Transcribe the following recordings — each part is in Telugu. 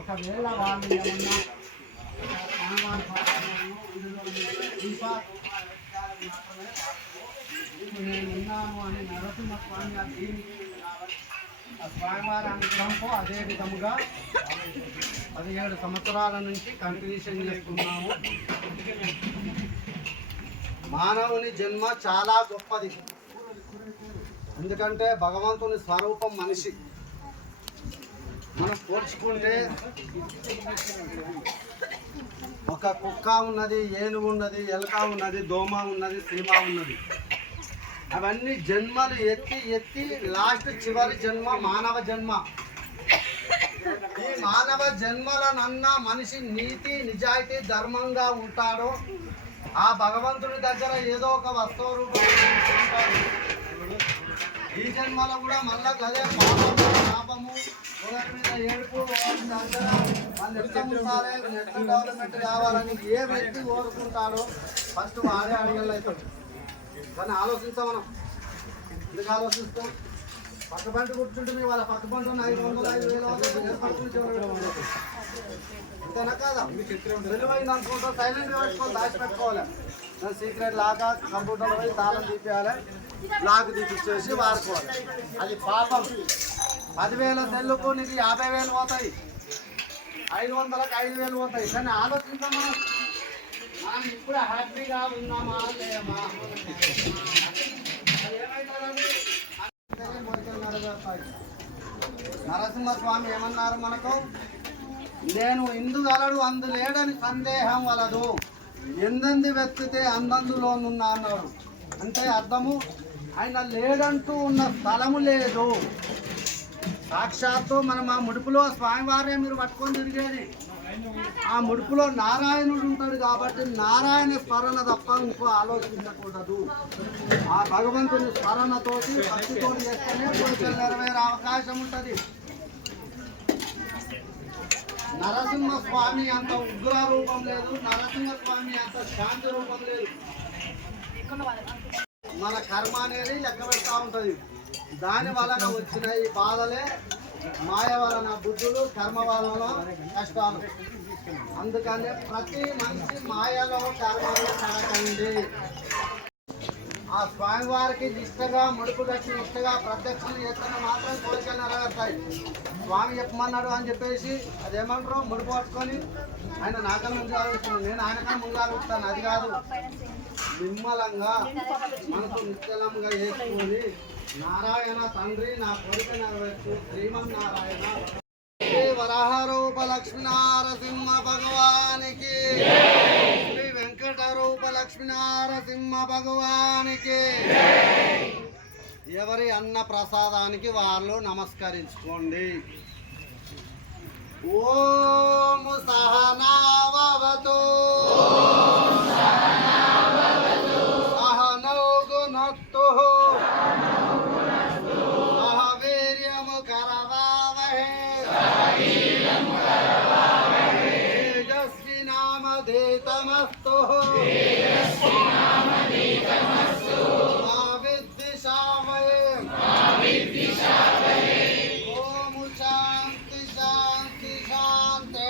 ఒకవేళ వాళ్ళు ఏమన్నా నేను ఉన్నాను అని నరసింహ స్వామి ఆ స్వామివారి అనుగ్రహంతో అదే విధముగా 17 సంవత్సరాల నుంచి కంటిన్యూషన్ చేస్తున్నాము. మానవుని జన్మ చాలా గొప్పది. ఎందుకంటే భగవంతుని స్వరూపం మనిషి. మనం పోల్చుకుంటే ఒక కుక్క ఉన్నది, ఏనుగు ఉన్నది, ఎలక ఉన్నది, దోమ ఉన్నది, సీమ ఉన్నది. అవన్నీ జన్మలు ఎత్తి ఎత్తి లాస్ట్ చివరి జన్మ మానవ జన్మ. ఈ మానవ జన్మలనన్నా మనిషి నీతి నిజాయితీ ధర్మంగా ఉంటాడో ఆ భగవంతుని దగ్గర ఏదో ఒక వస్తువు రూపంలో ఈ జన్మలో కూడా మళ్ళా అదే పాపము ఒకరి మీద ఏడుపు దగ్గర వాళ్ళు ఎట్లా ఉండాలి, ఎట్లా డెవలప్మెంట్ కావాలని ఏ వ్యక్తి కోరుకుంటాడో ఫస్ట్ వాడే అడిగేళ్ళవుతాడు. కానీ ఆలోచించాం మనం. ఎందుకు ఆలోచిస్తాం? పక్క పంట కూర్చుంటుంది, వాళ్ళ పక్క పంట 500,000 అంతేనా కాదా? తెలివైంది అనుకుంటా సైలెంట్గా పెట్టుకోవాలి, దాచిపెట్టుకోవాలి. సీక్రెట్ లాగా కంప్యూటర్లో పోయి తాళం తీపియాలి, లాక్ తీపిచ్చేసి వాడుకోవాలి. అది పాపం. 10,000 సెల్లుకు నీకు 50,000 పోతాయి, 500లకు 5,000 పోతాయి. కానీ ఆలోచించాం మనం ఇప్పుడు హ్యాపీగా ఉన్నామా లేమా? నరసింహస్వామి ఏమన్నారు మనకు? నేను ఇందుగలడు అందు లేడని సందేహం వలదు, ఎందంది వెతికితే అందందులోనున్నా అన్నాడు. అంటే అర్థము ఆయన లేడంటూ ఉన్న స్థలము లేదు. సాక్షాత్తు మనం ఆ ముడుపులో స్వామివారే మీరు పట్టుకొని తిరిగేది. ఆ ముడుపులో నారాయణుడు ఉంటాడు కాబట్టి నారాయణ స్మరణ తప్ప ఇంకో ఆలోచించకూడదు. ఆ భగవంతుని స్మరణతోటి భక్తితో చేస్తేనే కోరికలు నెరవేరే అవకాశం ఉంటుంది. నరసింహ స్వామి అంత ఉగ్ర రూపం లేదు, నరసింహ స్వామి అంత శాంతి రూపం లేదు. మన కర్మ అనేది లెక్క పెడతా ఉంటుంది. దాని వలన వచ్చిన ఈ బాధలే మాయ వలన బుద్ధులు, కర్మ వలన కష్టాలు. అందుకనే ప్రతి మనిషి మాయలో కర్మలో కడకండి. ఆ స్వామివారికి నిష్టగా ముడుపు కట్టి నిష్టగా ప్రత్యక్షం చేస్తున్న మాత్రం కోరికలు నెరవేరుతాయి. స్వామి చెప్పమన్నాడు అని చెప్పేసి అదేమంటారు, ముడుపు పట్టుకొని ఆయన నాకన్నా ముందు ఆలోచిస్తున్నాను, నేను ఆయనకన్నా ముందు ఆలోచిస్తాను. అది కాదు, నిమ్మలంగా మనకు నిశ్చలంగా చేసుకొని నారాయణ తండ్రి నా కోరిక నెరవేర్చు శ్రీమన్నారాయణ వరాహరూప లక్ష్మీనారసింహ భగవానికి, శ్రీ వెంకటరూప లక్ష్మీనారసింహ భగవానికి. ఎవరి అన్న ప్రసాదానికి వాళ్ళు నమస్కరించుకోండి. ఓం సహనావతు సహనౌ గుణత్తు సహ వీర్యము కరవావహే తేజస్వినామధీతమస్తు మా విద్విషావహే. ఓం శాంతి శాంతి శాంతి.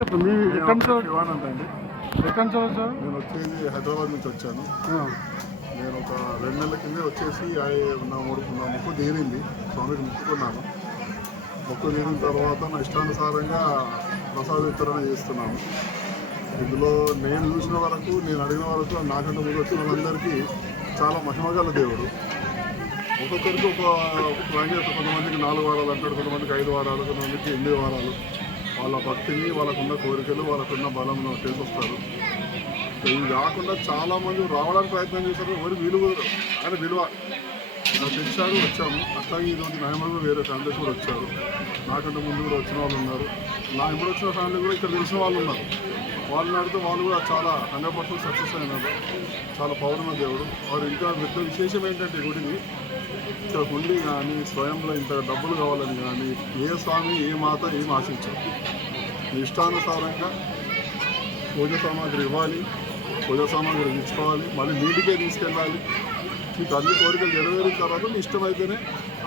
మీ ఎక్కడి నుంచి శివానంద్ అండి. ఎక్కడి నుంచి వచ్చారు? నేను వచ్చేది హైదరాబాద్ నుంచి వచ్చాను. నేను ఒక 2 నెలల కింద వచ్చేసి నా మొక్కు తీరింది, స్వామికి మొక్కుకున్నాను. మొక్కు తీరిన తర్వాత నా ఇష్టానుసారంగా ప్రసాద వితరణ చేస్తున్నాను. ఇందులో నేను చూసిన వరకు, నేను అడిగిన వరకు నాకంటే ముందు వచ్చిన వాళ్ళందరికీ చాలా మహిమగల దేవుడు. ఒక్కొక్కరికి ఒక లాంగ్వేజ్, కొంతమందికి 4 వారాలు అంటాడు, కొంతమందికి 5 వారాలు, కొంతమందికి 8 వారాలు. వాళ్ళ భక్తిని, వాళ్ళకున్న కోరికలు, వాళ్ళకున్న బలం చేసి వస్తారు. ఇవి కాకుండా చాలామంది రావడానికి ప్రయత్నం చేశారు, ఎవరు విలువ ఆయన విలువ నాకు తెచ్చారు, వచ్చాము. అట్లాగే ఈరోజు న్యాయమంగా వేరే ఫ్యామిలీస్ కూడా వచ్చారు. నాకంటే ముందు కూడా వచ్చిన వాళ్ళు ఉన్నారు. నా ఇప్పుడు వచ్చిన ఫ్యామిలీ కూడా ఇక్కడ తెలిసిన వాళ్ళు ఉన్నారు. వాళ్ళు అడిగితే వాళ్ళు కూడా చాలా 100% సక్సెస్ అయినారు. చాలా పౌర్ణ దేవుడు వారు. ఇంకా పెద్ద విశేషం ఏంటంటే గుడికి ఇక్కడ హుండీ కానీ, స్వయంలో ఇంత డబ్బులు కావాలని కానీ ఏ స్వామి ఏ మాత ఏం ఆశించారు. మీ ఇష్టానుసారంగా పూజ సామాగ్రి ఇవ్వాలి, పూజ సామాగ్రి తీసుకోవాలి, మళ్ళీ నీటికే తీసుకెళ్ళాలి. మీకు అన్ని కోరికలు నెరవేరిన తర్వాత మీ ఇష్టమైతేనే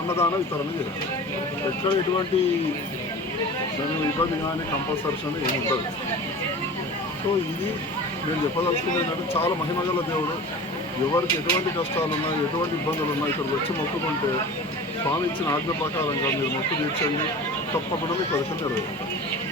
అన్నదాన వితరణ చేయాలి. ఎక్కడ ఎటువంటి ఇబ్బంది కానీ కంపల్సరీ ఏమి ఉంటుంది. సో ఇది నేను చెప్పదలుచుకుంది ఏంటంటే చాలా మహిమగల దేవుడు. ఎవరికి ఎటువంటి కష్టాలు ఉన్నా, ఎటువంటి ఇబ్బందులు ఉన్నా ఇక్కడికి వచ్చి మొక్కుకుంటే స్వామి ఇచ్చిన ఆజ్ఞ ప్రకారంగా మీరు మొక్కు తీర్చండి, తప్పకుండా మీ కోరికలు నెరవేరుతాయి.